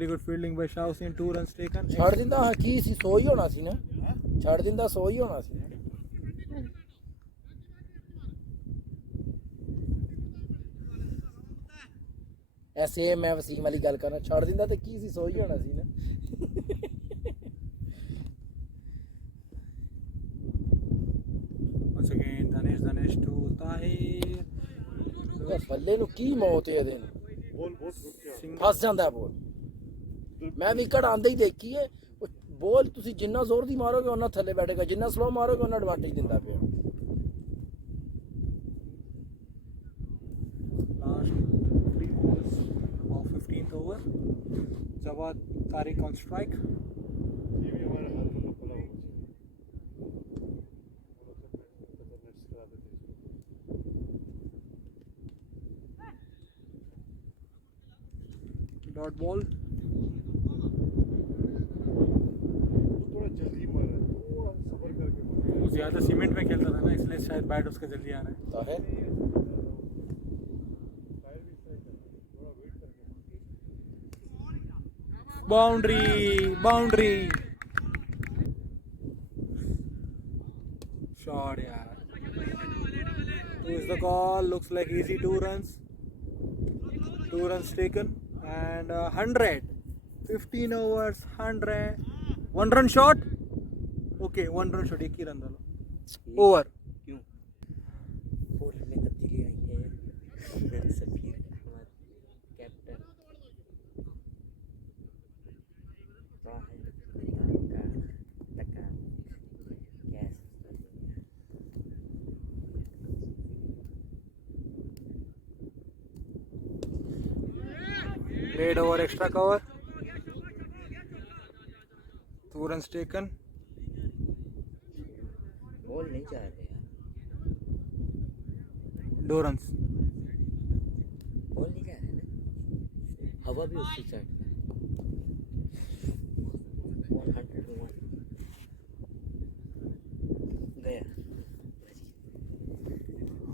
good fielding by Shah Hussain 2 runs taken ਛੱਡ ਦਿੰਦਾ ਹਾਂ ਕੀ ਸੀ ਸੋ ਹੀ ਹੋਣਾ ਸੀ ਨਾ ਛੱਡ ਦਿੰਦਾ ਸੋ ਹੀ ਹੋਣਾ ਸੀ ਐਸੇ ਮੈਂ ਵਸੀਮ ਵਾਲੀ ਗੱਲ ਕਰਨਾ ਛੱਡ ਦਿੰਦਾ ਤੇ ਕੀ ਸੀ ਸੋ ਹੀ ਹੋਣਾ ਸੀ ਨਾ once again Danesh to Tahir ਬੱਲੇ ਨੂੰ ਕੀ ਮੌਤ ਹੈ ਇਹਦੇ ਨੂੰ बॉल बहुत रुक गया ਫਸ ਜਾਂਦਾ ਬੋਲ ਮੈਂ ਵਿਕਟ ਆਂਦੇ ਹੀ ਦੇਖੀ ਹੈ ਬੋਲ ਤੁਸੀਂ ਜਿੰਨਾ ਜ਼ੋਰ ਦੀ ਮਾਰੋਗੇ ਉਹਨਾਂ ਥੱਲੇ ਬੈਠੇਗਾ ਜਿੰਨਾ ਸਲੋ ਮਾਰੋਗੇ ਉਹਨਾਂ ਐਡਵਾਂਟੇਜ ਦਿੰਦਾ ਪਿਆ last 3 balls of 15th over Jawad Tariq on strike ये भी हमारे हाथों का पला हुआ dot ball थोड़ा जल्दी मार रहा है थोड़ा सब्र करके मार वो ज़्यादा सीमेंट में खेलता था ना इसलिए शायद बैट उसका जल्दी आ रहा है ਤਾਹਿਰ टायर भी सही कर थोड़ा वेट करके बाउंड्री shot यार 2 is the call looks like easy 2 runs 2 runs taken and 100 15 overs 100 1 run shot okay 1 run shot एक ही रन डालो over क्यों बॉल में तब्दीली आई है Safeer Ahmed captain played over extra cover 2 runs taken ball नहीं जा रहे यार 2 runs बॉल नहीं जा रहे ना हवा भी उसकी साइड में 101 गया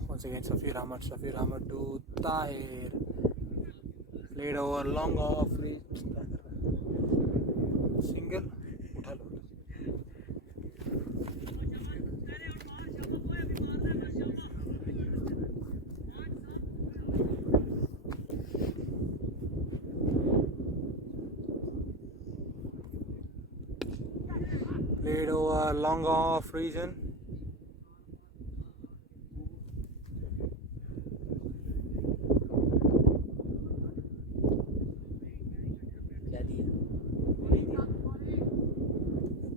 once again Safir Ahmad to Tahir played over long off single उठा लो played over long off region क्या दिया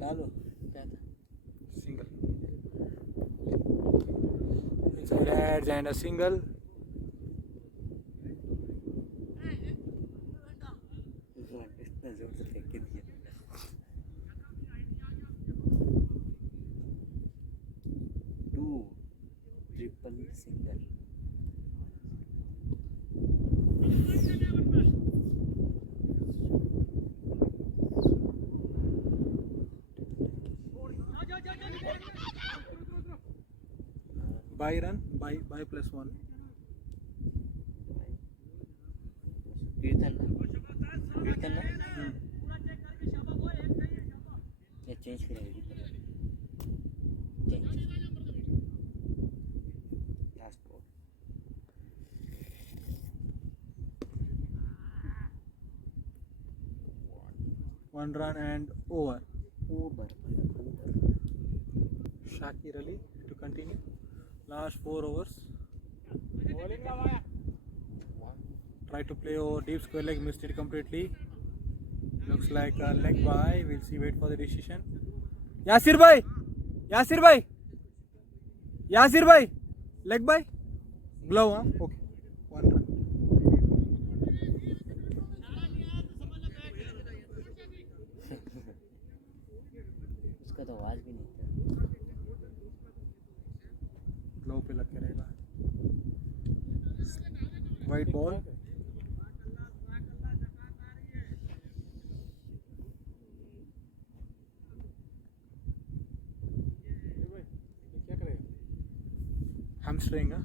डालो क्या था single inside edge and a single इतना जोर से फेंक के दिया two triple single by run by +1 Kirtan ना ये चेंज करेगी change last ball 1 run and over. Over. Shakir Ali to continue. Last 4 overs. Try to play over deep square leg, missed it completely. Looks like a leg by. We'll see. Wait for the decision. Yasir bhai, leg by. Glove, huh? Okay. 1 run. उसका तो आवाज भी नहीं था. ग्लोव पे लग के रहेगा. White ball. Hamstring, huh?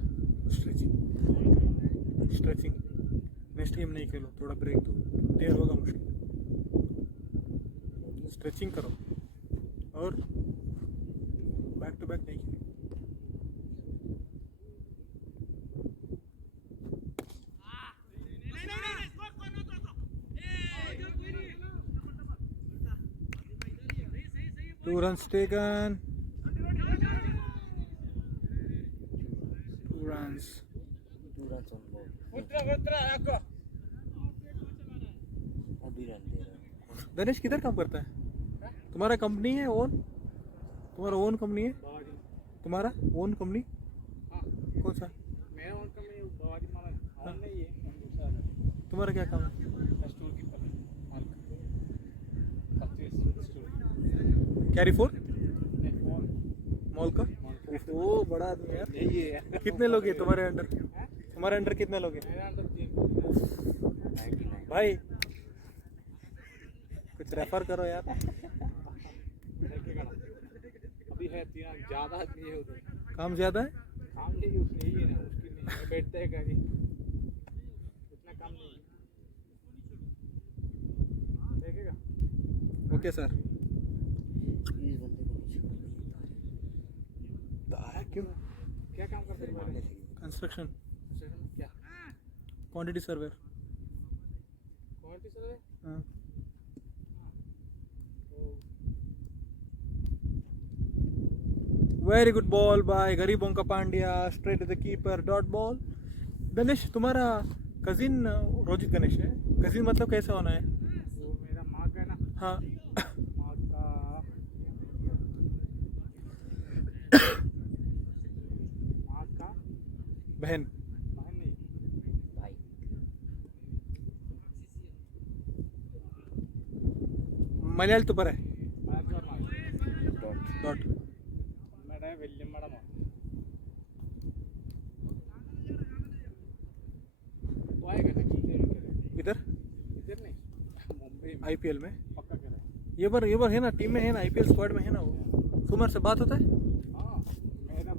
Stretching. Next game नहीं खेलो, थोड़ा ब्रेक दो, देर होगा मुश्किल. स्ट्रेचिंग करो और बैक टू बैक नहीं खेलो. Two runs taken. 2 runs. 2 runs on ball. अभी रन दे रहा है. दनेश किधर काम करता है? तुम्हारा कंपनी है ओन? तुम्हारा ओन कंपनी है? तुम्हारा ओन कंपनी? कौन सा? मेरा ओन कंपनी बावाजी माला है. ओन नहीं है, दूसरा है. तुम्हारा क्या काम है? स्टोर कीपर है. माल परचेस स्टोर. कैरी फोर नहीं, ओन मॉल का? ओ बड़ा आदमी है यार. यही है. कितने लोग हैं तुम्हारे अंडर? तुम्हारे अंडर कितने लोग हैं? मेरा अंदर 3 भाई कुछ रेफर करो यार. देखेगा ना. अभी है 3 ज्यादा आदमी है उधर. काम ज्यादा है? काम नहीं उसने ही है ना, उसकी नहीं है. बैठते हैं कहीं इतना काम नहीं है. देखेगा. Okay sir. इस बंदे को नहीं छोड़. क्यों? क्या काम करते हैं पहले? कंस्ट्रक्शन क्या क्वांटिटी सर्वे. क्वालिटी सर है. हाँ. Very good ball by Garibonka Pandya, straight to the keeper, dot ball. Ganesh तुम्हारा कजिन रोजित गणेश है? कजिन मतलब कैसा होना है? वो मेरा माँ का है ना. हाँ. माँ का माँ का बहन. बहन नहीं. भाई. मलयाल तो पर है. Dot. डॉट. मेरा है विलियम मैडम. वो आएगा ना इधर इधर नहीं, मुंबई में आईपीएल में पक्का कह रहा है. ये बार है ना, टीम में है ना, आईपीएल स्क्वाड में है ना वो. सुमर से बात होता है? हाँ मेरा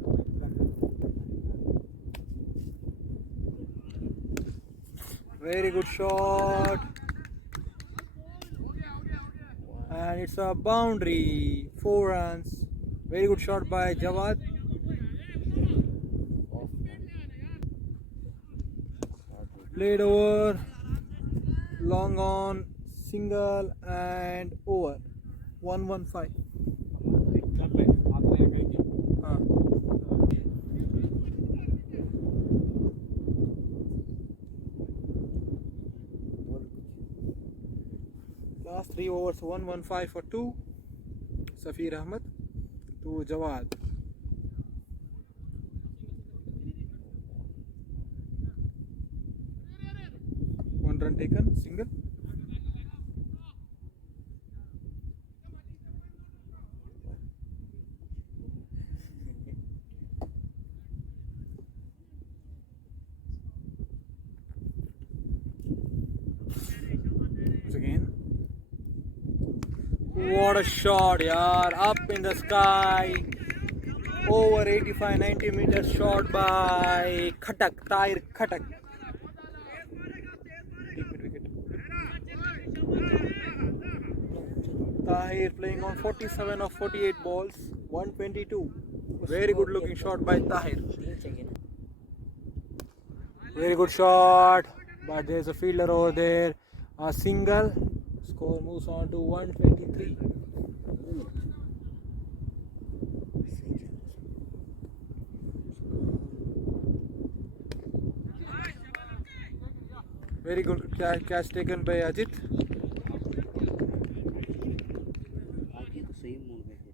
Very good shot. And it's a boundary. 4 runs. Very good shot by Jawad. Off. Played over. Long on. Single and over. 115. एक क्लब है आता है कहीं की. हाँ. Last 3 overs, 115 for 2. Safir Ahmed to Jawad. One run taken, single. Once again. What a shot, yaar. Up in the sky. Over 85-90 meters shot by Khatak, Tahir Khatak. Deep mid wicket. Tahir playing on 47 of 48 balls, 122. Very good looking shot by Tahir. 3 चाहिए ना. Very good shot, but there's a fielder over there. A single Score moves on to 123. Very good catch taken by Ajit. आगे तो सही मूड में थे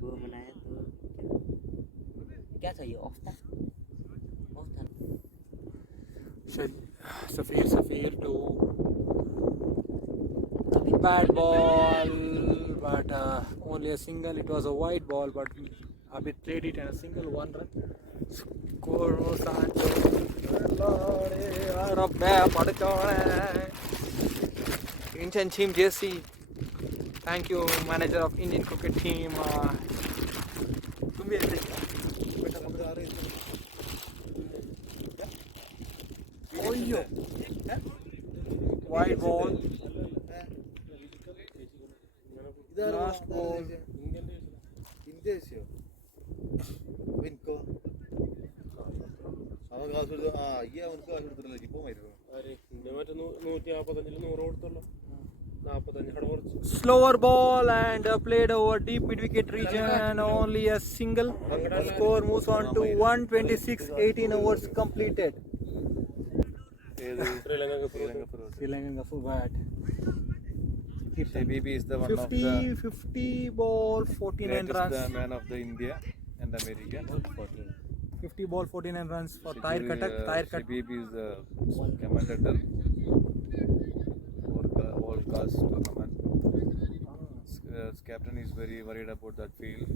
वो मनाया तो क्या चाहिए ऑफ था Safir to bad ball, but only a single. It was a wide ball, but Abid played it and a single, 1 run. Score was Indian team JC. Thank you, manager of Indian cricket team. तुम भी ऐसे wide ball. Last ball. 인데시요. 윈코. അവൻ കാശ് കൊടുത്തു ആ ഈ അവർക്ക് കാശ് കൊടുത്തിട്ടില്ല ഇപ്പൊ മരുന്നു മറ്റേ 155 100 കൊടുത്തല്ലോ 45 കട കുറച്ച് Slower ball and played over deep mid wicket region. Only a single. Score moves on to 126. 18 overs completed. Sri Lankan full bat. Shabibi is the one 50 of the 50 ball 49 greatest runs. man of the India and America. 50 ball 49 runs for Tahir Katak. Tahir Katak. Shabibi is the commentator for World Class tournament. His captain is very worried about that field.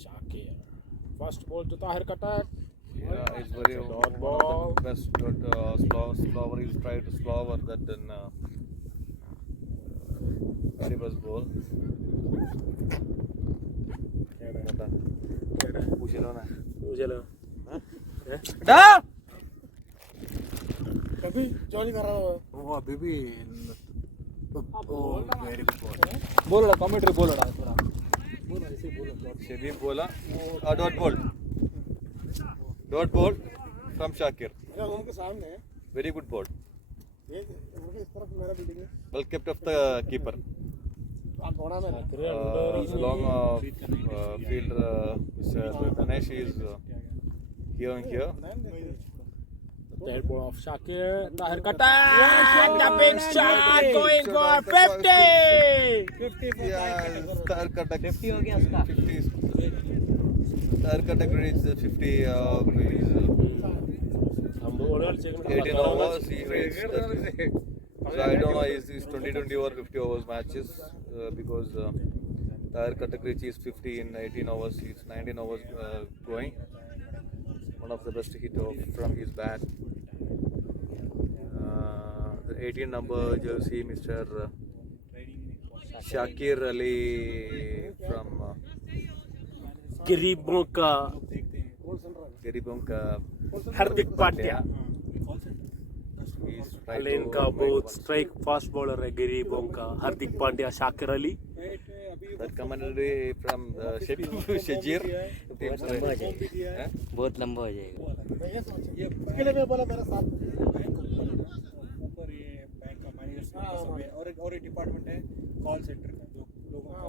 Shakir first ball to Tahir Katak. Yeah, it's very Dot one of ball. the best slower. He's tried to slower that than very best ball. Pushilona. चलो Da! कभी जॉली कर रहा हो Oh, baby. Oh, very good ball. बोलो commentary बोलो थोड़ा. बोलो ऐसे बोलो. Shabib bola. Dot ball. Dot ball from Shakir. मेरा रूम के सामने है Very good ball. ये इस तरफ मेरा बिल्डिंग है Well kept of the keeper. आप कोना में It's a long field. Ganesh is here and here. Third ball of Shakir Tahir Katak the big shot going for 50 Yeah, Tahir Katak. 50 हो गया उसका 50. Tahir Katak reached 50. 18 overs. He reached. So I don't know. Is 20 over 50 overs matches because Tahir Katak reaches 50 in 18 overs. He's 19 overs going. One of the best hit from his bat. The 18 number jersey, Mr. Shakir Ali from गरीबों का Garibon ka Hardik Pandya he's tried लेन to का make बहुत one- strike fast bowler है गरीबों का हार्दिक पांड्या Shakir Ali That commentary from Shajir. बहुत लंबा हो जाएगा इसके लिए मैं बोला मेरा साथ ऊपर ये बैंक का मैनेजर सब है और एक डिपार्टमेंट है कॉल सेंटर का जो लोगों का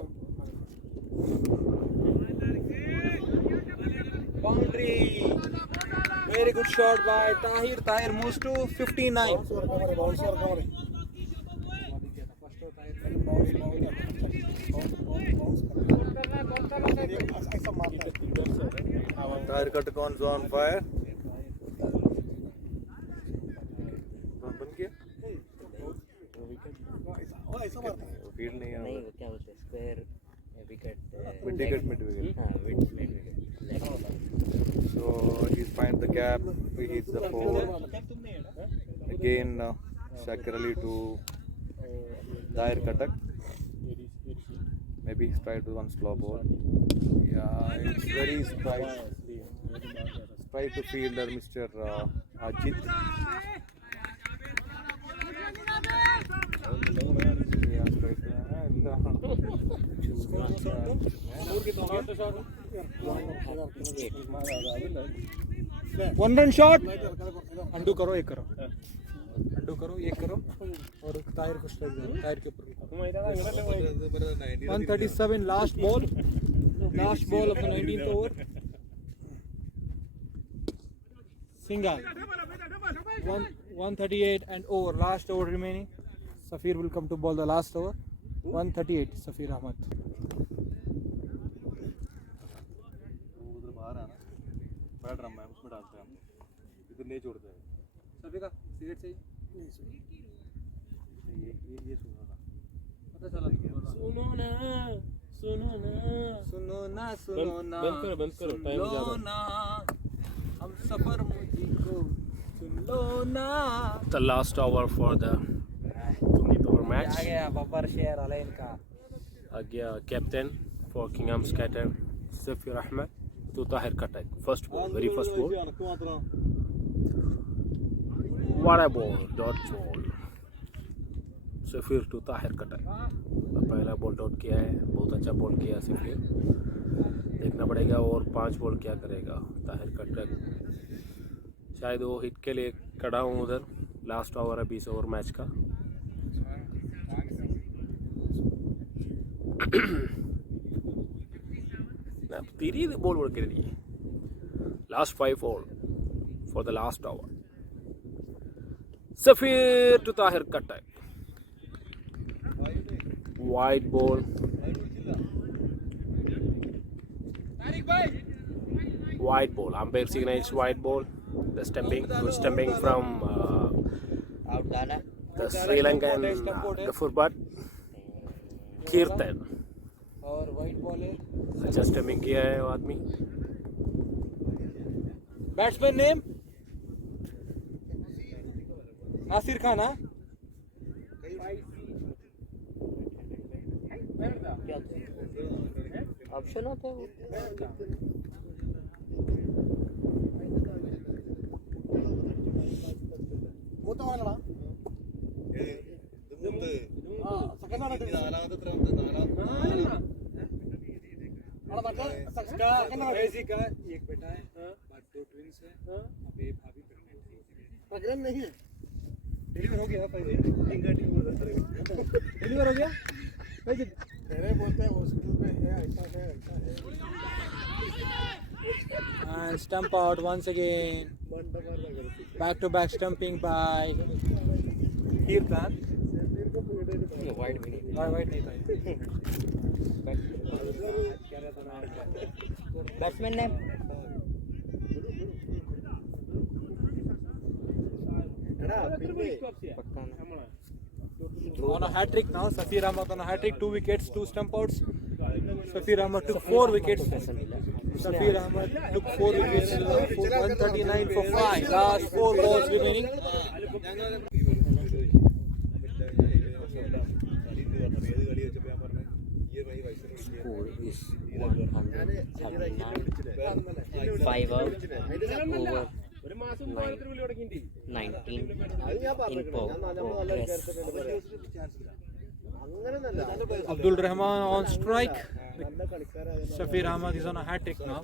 boundary very good shot bye Tahir moves to 59 Tahir Katak on fire. बन गया फील्ड नहीं है नहीं वो क्या बोलते हैं square wicket Mid wicket, mid wicket. हाँ mid wicket So he's find the gap. He hits the four. Again, Shakir Ali to Tahir Katak. Maybe he's tried to one slow ball. Yeah, it's very strike to fielder Mr. Ajit. Yeah, strike. One run shot undo करो एक करो अंडू करो एक करो और टायर को स्ट्राइक दो टायर के ऊपर 137 last ball of the 19th over single 138 and over last over remaining Safir will come to ball the last over 138 Safir Ahmed उधर बाहर है ना बड़ा ड्रम है उसमें डालते हैं हम इधर नहीं छोड़ते हैं सभी का सिगरेट चाहिए ये सुन रहा था पता चला सुनो ना बंद करो टाइम ज्यादा ना हम सफर मुझको सुन लो ना the last hour for the 20th over match. आ गया बब्बर शेर अलाइन का Captain for Kingham Scatter Safir Ahmed to Tahir Katak. First ball, very first ball. What a ball, dot ball. Safir to Tahir Katak. पहला ball dot किया है, बहुत अच्छा बॉल किया सफीर. देखना पड़ेगा और 5 बॉल क्या करेगा ताहिर कटक. शायद वो हिट के लिए खड़ा हूँ उधर. लास्ट ओवर है 20 ओवर मैच का. तीरी बॉल वर्क करिए. Last 5 over for the last over. Safeer to Tahir कटक. Wide ball. Wide ball. Umpire signals wide ball. The stumping, good stumping from the Sri Lankan Gafur Bhatt. Kirtan. और white ball है अच्छा स्टम्पिंग किया है वो आदमी. बैट्समैन नेम नासिर खान हाँ ऑप्शन होता है वो का एक बेटा है बाद 2 ट्विंस है अब एक भाभी प्रेग्नेंट नहीं है. डिलीवर हो गया पहले डिलीवर हो गया तेरे बोलते हैं हॉस्पिटल में है ऐसा है and stump out once again back to back stumping by Kirtan wide भी नहीं वाइट नहीं था बैट्समैन ने पक्का ना on a hat trick now. Safir Ahmed on a hat trick, 2 wickets, 2 stump outs. Safir Ahmed took 4 wickets. Safir Ahmed took 4 wickets. 139 for 5. Last 4 balls remaining. score is 179. 5 out over 19 in progress. Abdul Rahman on strike. Safir Ahmed is on a hat trick now.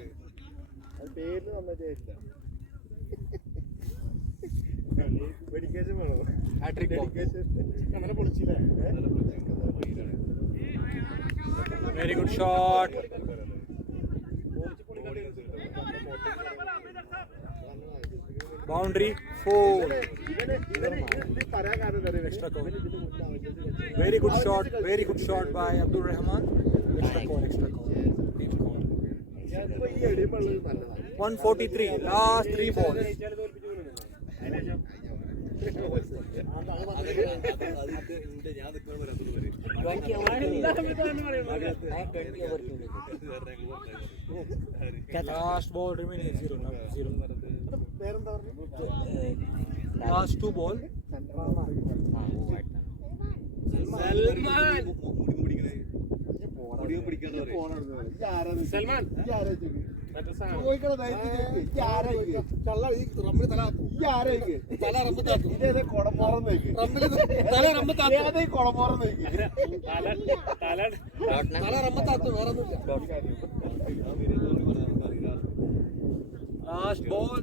Hat trick ball. Very good shot. Boundary 4. Extra cover. Very good shot by Abdul Rahman. Extra cover. 143. Last 3 balls. Last ball remaining 0. Last 2 ball. Salman Last ball.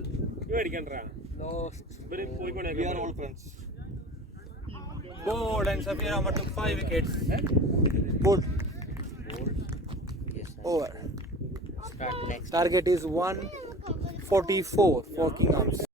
We are all friends. Bold and Safir Ahmed took 5 wickets. Good. Yes, sir. Over. Start next. Target is 144 for King Arms.